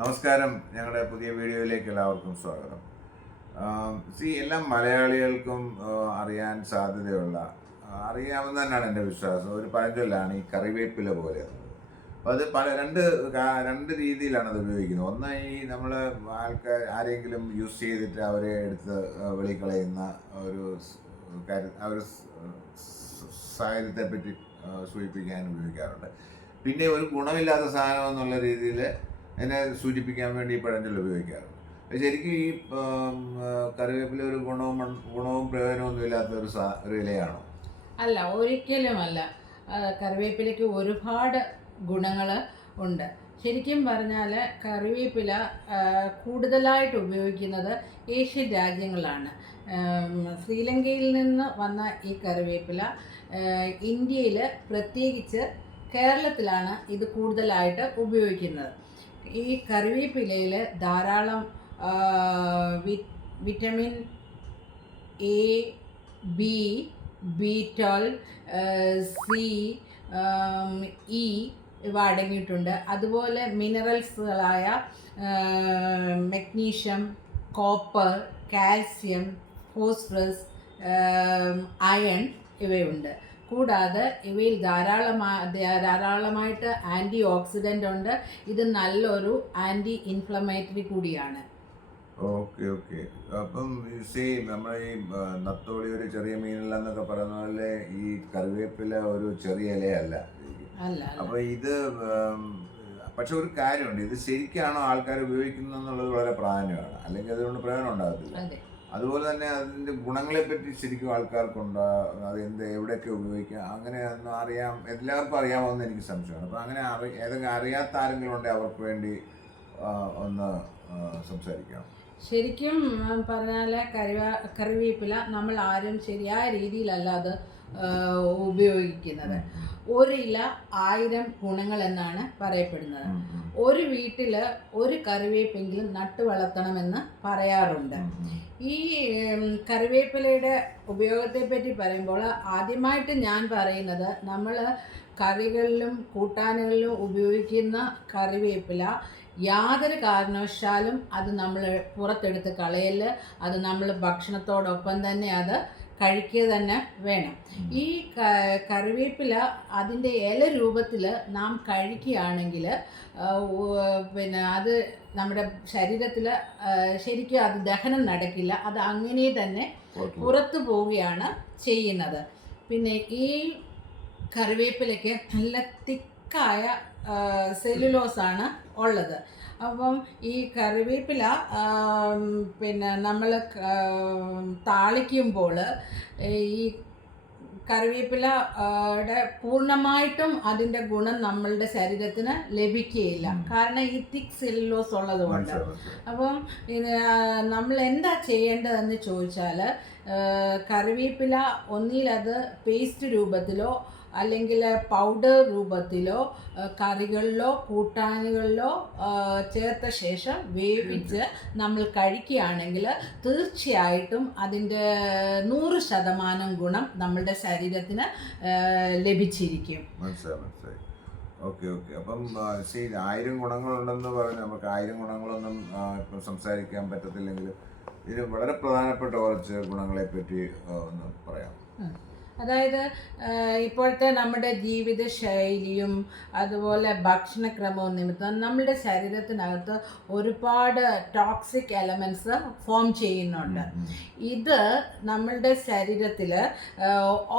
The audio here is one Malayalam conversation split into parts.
നമസ്കാരം, ഞങ്ങളുടെ പുതിയ വീഡിയോയിലേക്ക് എല്ലാവർക്കും സ്വാഗതം. എല്ലാം മലയാളികൾക്കും അറിയാൻ സാധ്യതയുള്ള അറിയാമെന്ന് തന്നെയാണ് എൻ്റെ വിശ്വാസം. ഒരു പഴഞ്ചൊല്ലാണ് ഈ കറിവേപ്പില പോലെ. അപ്പോൾ അത് രണ്ട് രീതിയിലാണ് അത് ഉപയോഗിക്കുന്നത്. ഒന്ന്, ഈ നമ്മൾ ആരെങ്കിലും യൂസ് ചെയ്തിട്ട് അവരെ എടുത്ത് വെളിക്കളയുന്ന ഒരു സാഹചര്യത്തെ പറ്റി സൂചിപ്പിക്കാൻ ഉപയോഗിക്കാറുണ്ട്. പിന്നെ ഒരു ഗുണമില്ലാത്ത സാധനം എന്നുള്ള രീതിയിൽ എന്നെ സൂചിപ്പിക്കാൻ വേണ്ടി ഈ പഴഞ്ചൊല്ല് ഉപയോഗിക്കാറുണ്ട്. ശരിക്കും ഈ കറിവേപ്പില ഒരു ഗുണവും പ്രയോജനമൊന്നും ഇല്ലാത്ത ഒരു ഇലയാണോ? അല്ല, ഒരിക്കലുമല്ല. കറിവേപ്പിലയ്ക്ക് ഒരുപാട് ഗുണങ്ങൾ ഉണ്ട്. ശരിക്കും പറഞ്ഞാൽ കറിവേപ്പില കൂടുതലായിട്ട് ഉപയോഗിക്കുന്നത് ഏഷ്യൻ രാജ്യങ്ങളാണ്. ശ്രീലങ്കയിൽ നിന്ന് വന്ന ഈ കറിവേപ്പില ഇന്ത്യയിൽ, പ്രത്യേകിച്ച് കേരളത്തിലാണ് ഇത് കൂടുതലായിട്ട് ഉപയോഗിക്കുന്നത്. ഈ കറിവേപ്പിലയിൽ ധാരാളം vitamin A, B, B12, C, E ഇവ അടങ്ങിയിട്ടുണ്ട്. അതുപോലെ മിനറൽസുകളായ magnesium, copper, calcium, phosphorus, iron ഇവയുണ്ട്. കൂടാതെ ഇവയിൽ ധാരാളമായിട്ട് ആൻറ്റി ഓക്സിഡൻ്റ് ഉണ്ട്. ഇത് നല്ലൊരു ആൻറ്റി ഇൻഫ്ലമേറ്ററി കൂടിയാണ്. ഓക്കെ. അപ്പം നമ്മൾ ഈ നത്തോളി ഒരു ചെറിയ മീനല്ല എന്നൊക്കെ പറയുന്ന പോലെ ഈ കറിവേപ്പില ഒരു ചെറിയ ഇലയല്ല. അപ്പോൾ ഇത് പക്ഷെ ഒരു കാര്യമുണ്ട്, ഇത് ശരിക്കാണോ ആൾക്കാർ ഉപയോഗിക്കുന്നത് എന്നുള്ളത് വളരെ പ്രാധാന്യമാണ്. അല്ലെങ്കിൽ അതുകൊണ്ട് പ്രയോജനം ഉണ്ടാകത്തില്ല. അതുപോലെ തന്നെ അതിൻ്റെ ഗുണങ്ങളെപ്പറ്റി ശരിക്കും ആൾക്കാർക്കുണ്ട്. അത് എവിടെയൊക്കെ ഉപയോഗിക്കാം അങ്ങനെ ഒന്നും എല്ലാവർക്കും അറിയാമെന്ന് എനിക്ക് സംശയമാണ്. അപ്പോൾ അങ്ങനെ ഏതെങ്കിലും അറിയാത്ത ആരെങ്കിലും ഉണ്ടെങ്കിൽ അവർക്ക് വേണ്ടി ഒന്ന് സംസാരിക്കാം. ശരിക്കും പറഞ്ഞാൽ കറിവേപ്പില നമ്മൾ ആരും ശരിയായ രീതിയിലല്ല അത് ഉപയോഗിക്കുന്നത്. ഒരു ഇല 1000 ഗുണങ്ങൾ എന്നാണ് പറയപ്പെടുന്നത്. ഒരു വീട്ടിൽ ഒരു കറിവേപ്പെങ്കിലും നട്ടു വളർത്തണമെന്ന് പറയാറുണ്ട്. ഈ കറിവേപ്പിലയുടെ ഉപയോഗത്തെ പറ്റി പറയുമ്പോൾ ആദ്യമായിട്ട് ഞാൻ പറയുന്നത്, നമ്മൾ കറികളിലും കൂട്ടാനുകളിലും ഉപയോഗിക്കുന്ന കറിവേപ്പില യാതൊരു കാരണവശാലും അത് നമ്മൾ പുറത്തെടുത്ത് കളയല്. അത് നമ്മൾ ഭക്ഷണത്തോടൊപ്പം തന്നെ അത് കഴിക്കുക തന്നെ വേണം. ഈ കറിവേപ്പില അതിൻ്റെ ഇല രൂപത്തിൽ നാം കഴിക്കുകയാണെങ്കിൽ പിന്നെ അത് നമ്മുടെ ശരീരത്തിൽ ശരിക്കും അത് ദഹനം നടക്കില്ല. അത് അങ്ങനെ തന്നെ പുറത്തു പോവുകയാണ് ചെയ്യുന്നത്. പിന്നെ ഈ കറിവേപ്പിലയ്ക്ക് നല്ല തിക്കായ സെല്ലുലോസാണ് ഉള്ളത്. അപ്പം ഈ കറിവേപ്പില പിന്നെ നമ്മൾ താളിക്കുമ്പോൾ ഈ കറിവേപ്പിലയുടെ പൂർണ്ണമായിട്ടും അതിൻ്റെ ഗുണം നമ്മളുടെ ശരീരത്തിന് ലഭിക്കുകയില്ല. കാരണം ഈ തിക്ക് സെല്ലുലോസ് ഉള്ളതുകൊണ്ട്. അപ്പം നമ്മൾ എന്താ ചെയ്യേണ്ടതെന്ന് ചോദിച്ചാൽ, കറിവേപ്പില ഒന്നിലത് പേസ്റ്റ് രൂപത്തിലോ അല്ലെങ്കിൽ പൗഡർ രൂപത്തിലോ കറികളിലോ കൂട്ടാനുകളിലോ ചേർത്ത ശേഷം വേവിച്ച് നമ്മൾ കഴിക്കുകയാണെങ്കിൽ തീർച്ചയായിട്ടും അതിൻ്റെ 100% ഗുണം നമ്മളുടെ ശരീരത്തിന് ലഭിച്ചിരിക്കും. മനസ്സിലായി. ഓക്കെ. അപ്പം 1000 ഗുണങ്ങളുണ്ടെന്ന് പറഞ്ഞ് നമുക്ക് 1000 ഗുണങ്ങളൊന്നും ഇപ്പം സംസാരിക്കാൻ പറ്റത്തില്ലെങ്കിൽ ഇതിന് വളരെ പ്രധാനപ്പെട്ട കുറച്ച് ഗുണങ്ങളെ പറ്റി ഒന്ന് പറയാം. അതായത് ഇപ്പോഴത്തെ നമ്മുടെ ജീവിത ശൈലിയും അതുപോലെ ഭക്ഷണക്രമവും നിമിത്തം നമ്മുടെ ശരീരത്തിനകത്ത് ഒരുപാട് ടോക്സിക് എലമെൻറ്റ്സ് ഫോം ചെയ്യുന്നുണ്ട്. ഇത് നമ്മളുടെ ശരീരത്തിൽ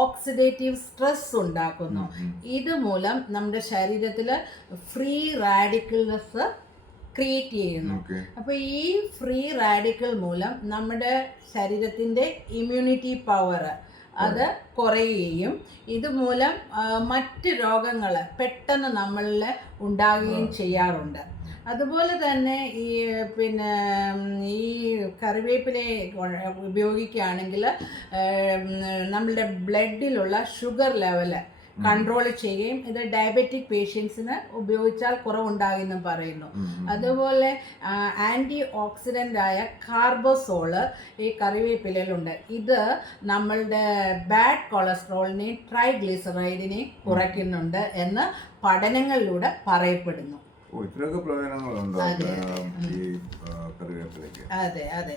ഓക്സിഡേറ്റീവ് സ്ട്രെസ് ഉണ്ടാക്കുന്നു. ഇതുമൂലം നമ്മുടെ ശരീരത്തിൽ ഫ്രീ റാഡിക്കൽസ് ക്രിയേറ്റ് ചെയ്യുന്നു. അപ്പോൾ ഈ ഫ്രീ റാഡിക്കൽ മൂലം നമ്മുടെ ശരീരത്തിൻ്റെ ഇമ്മ്യൂണിറ്റി പവർ അത് കുറയുകയും ഇതുമൂലം മറ്റ് രോഗങ്ങൾ പെട്ടെന്ന് നമ്മളിൽ ഉണ്ടാകുകയും ചെയ്യാറുണ്ട്. അതുപോലെ തന്നെ ഈ കറിവേപ്പില ഉപയോഗിക്കുകയാണെങ്കിൽ നമ്മളുടെ ബ്ലഡിലുള്ള ഷുഗർ ലെവല് കൺട്രോൾ ചെയ്യുകയും ഇത് ഡയബറ്റിക് പേഷ്യൻസിന് ഉപയോഗിച്ചാൽ കുറവുണ്ടാകുമെന്നും പറയുന്നു. അതുപോലെ ആൻറ്റി ഓക്സിഡൻ്റ് ആയ കാർബോസോള് ഈ കറിവേപ്പിലയിലുണ്ട്. ഇത് നമ്മളുടെ ബാഡ് കൊളസ്ട്രോളിനെയും ട്രൈഗ്ലിസറൈഡിനെയും കുറയ്ക്കുന്നുണ്ട് എന്ന് പഠനങ്ങളിലൂടെ പറയപ്പെടുന്നു. ഇത്രയൊക്കെ പ്രയോജനങ്ങളുണ്ടോ ഈ കറിവേപ്പിലയ്ക്ക്? അതെ അതെ.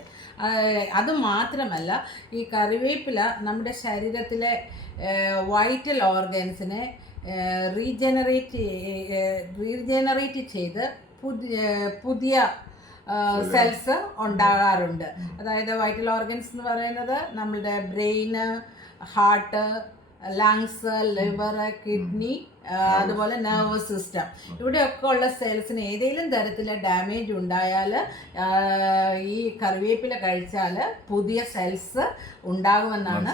അത് മാത്രമല്ല, ഈ കറിവേപ്പില നമ്മുടെ ശരീരത്തിലെ വൈറ്റൽ ഓർഗൻസിനെ റീജനറേറ്റ് ചെയ്ത് പുതിയ സെൽസ് ഉണ്ടാകാറുണ്ട്. അതായത് വൈറ്റൽ ഓർഗൻസ് എന്ന് പറയുന്നത് നമ്മളുടെ ബ്രെയിന്, ഹാർട്ട്, ലങ്സ്, ലിവർ, കിഡ്നി, അതുപോലെ നെർവസ് സിസ്റ്റം, ഇവിടെയൊക്കെ ഉള്ള സെൽസിന് ഏതെങ്കിലും തരത്തിലെ ഡാമേജ് ഉണ്ടായാൽ ഈ കറിവേപ്പില കഴിച്ചാൽ പുതിയ സെൽസ് ഉണ്ടാകുമെന്നാണ്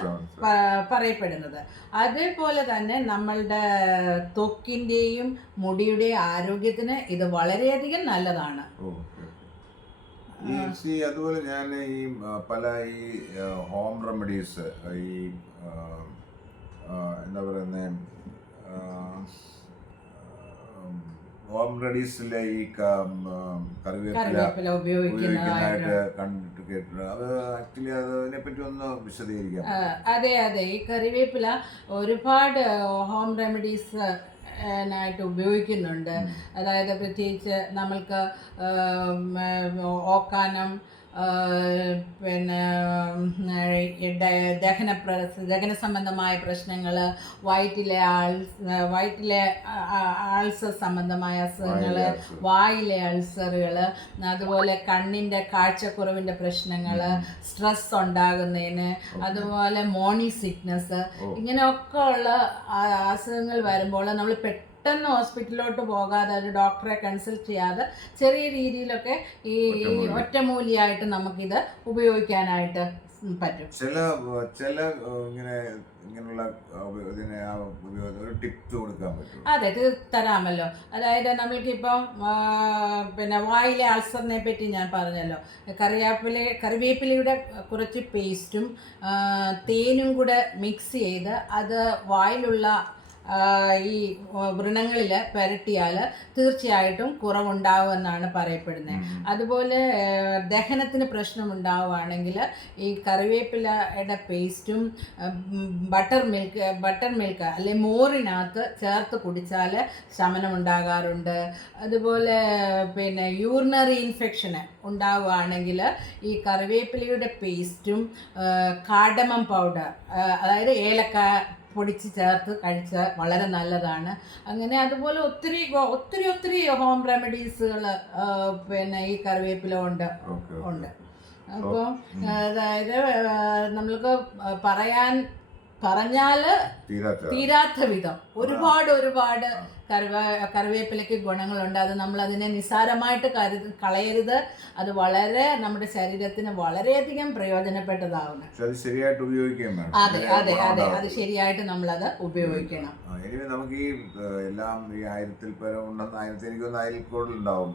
പറയപ്പെടുന്നത്. അതേപോലെ തന്നെ നമ്മളുടെ ത്വക്കിൻ്റെയും മുടിയുടെയും ആരോഗ്യത്തിന് ഇത് വളരെയധികം നല്ലതാണ്. അതുപോലെ ഞാൻ ഈ പല ഈ ഹോം റെമഡീസ്, ഈ എന്താ പറയുന്നത്, ഹോം റെമഡീസിലെ ഈ കറിവേപ്പില ഉപയോഗിക്കുന്നതായിട്ട് കണ്ടിട്ട് കേട്ടിട്ടുണ്ട്. അത് ആക്ച്വലി അതിനെ പറ്റി ഒന്ന് വിശദീകരിക്കാം. അതെ അതെ. ഈ കറിവേപ്പില ഒരുപാട് ഹോം റെമഡീസ് ായിട്ട് ഉപയോഗിക്കുന്നുണ്ട്. അതായത് പ്രത്യേകിച്ച് നമ്മൾക്ക് ഓക്കാനം, പിന്നെ ദഹന സംബന്ധമായ പ്രശ്നങ്ങൾ, വയറ്റിലെ ആൾസർ സംബന്ധമായ അസുഖങ്ങൾ, വായിലെ അൾസറുകൾ, അതുപോലെ കണ്ണിൻ്റെ കാഴ്ചക്കുറവിൻ്റെ പ്രശ്നങ്ങൾ, സ്ട്രെസ് ഉണ്ടാകുന്നതിന്, അതുപോലെ മോർണിംഗ് സിക്നസ്, ഇങ്ങനെയൊക്കെ ഉള്ള അസുഖങ്ങൾ വരുമ്പോൾ നമ്മൾ പെട്ടെന്ന് ഹോസ്പിറ്റലിലോട്ട് പോകാതെ ഒരു ഡോക്ടറെ കൺസൾട്ട് ചെയ്യാതെ ചെറിയ രീതിയിലൊക്കെ ഈ ഒറ്റമൂലിയായിട്ട് നമുക്കിത് ഉപയോഗിക്കാനായിട്ട് പറ്റും. അതെ, തരാമല്ലോ. അതായത് നമ്മൾക്കിപ്പം പിന്നെ വായിലെ അൾസറിനെ പറ്റി ഞാൻ പറഞ്ഞല്ലോ. കറിവേപ്പിലയുടെ കുറച്ച് പേസ്റ്റും തേനും കൂടെ മിക്സ് ചെയ്ത് അത് വായിലുള്ള ഈ വ്രണങ്ങളിൽ പുരട്ടിയാൽ തീർച്ചയായിട്ടും കുറവുണ്ടാവുമെന്നാണ് പറയപ്പെടുന്നത്. അതുപോലെ ദഹനത്തിന് പ്രശ്നമുണ്ടാവുകയാണെങ്കിൽ ഈ കറിവേപ്പിലയുടെ പേസ്റ്റും ബട്ടർ മിൽക്ക് അല്ലെ മോരിനകത്ത് ചേർത്ത് കുടിച്ചാൽ ശമനമുണ്ടാകാറുണ്ട്. അതുപോലെ പിന്നെ യൂറിനറി ഇൻഫെക്ഷന് ഉണ്ടാവുകയാണെങ്കിൽ ഈ കറിവേപ്പിലയുടെ പേസ്റ്റും കാർഡമം പൗഡർ, അതായത് ഏലക്കായ പൊടിച്ച് ചേർത്ത് കഴിച്ചാൽ വളരെ നല്ലതാണ്. അങ്ങനെ അതുപോലെ ഒത്തിരി ഹോം റെമഡീസുകൾ പിന്നെ ഈ കറിവേപ്പില ഉണ്ട്. അപ്പോൾ അതായത് നമ്മൾക്ക് പറഞ്ഞാൽ തീരാത്ത വിധം ഒരുപാട് കറിവേപ്പിലയ്ക്ക് ഗുണങ്ങളുണ്ട്. അത് നമ്മളതിനെ നിസ്സാരമായിട്ട് കളയരുത്. അത് വളരെ നമ്മുടെ ശരീരത്തിന് വളരെയധികം പ്രയോജനപ്പെട്ടതാവുന്നു. അതെ അതെ അതെ, അത് ശരിയായിട്ട് നമ്മളത് ഉപയോഗിക്കണം. നമുക്ക് ഈ എല്ലാം ഈ 1000-ൽ പരം ഉണ്ടെന്ന്, 1000 എനിക്കൊന്ന് അയൽക്കൂടുണ്ടാവും.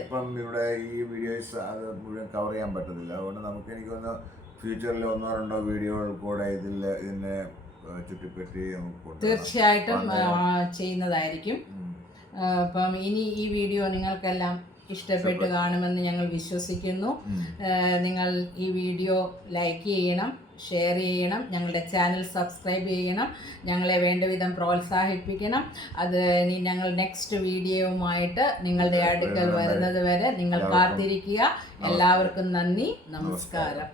ഇപ്പം ഇവിടെ ഈ വീഡിയോസ് അത് മുഴുവൻ കവർ ചെയ്യാൻ പറ്റത്തില്ല. അതുകൊണ്ട് നമുക്ക് എനിക്കൊന്ന് ഫ്യൂച്ചറിൽ 1-2 വീഡിയോകൾ കൂടെ ഇതിനെ ചുറ്റിപ്പറ്റി തീർച്ചയായിട്ടും ചെയ്യുന്നതായിരിക്കും. അപ്പം ഇനി ഈ വീഡിയോ നിങ്ങൾക്കെല്ലാം ഇഷ്ടപ്പെട്ട് കാണുമെന്ന് ഞങ്ങൾ വിശ്വസിക്കുന്നു. നിങ്ങൾ ഈ വീഡിയോ ലൈക്ക് ചെയ്യണം, ഷെയർ ചെയ്യണം, ഞങ്ങളുടെ ചാനൽ സബ്സ്ക്രൈബ് ചെയ്യണം, ഞങ്ങളെ വേണ്ടവിധം പ്രോത്സാഹിപ്പിക്കണം. അത് ഞങ്ങൾ നെക്സ്റ്റ് വീഡിയോയുമായിട്ട് നിങ്ങളുടെ അടുക്കൽ വരുന്നത് വരെ നിങ്ങൾ കാത്തിരിക്കുക. എല്ലാവർക്കും നന്ദി, നമസ്കാരം.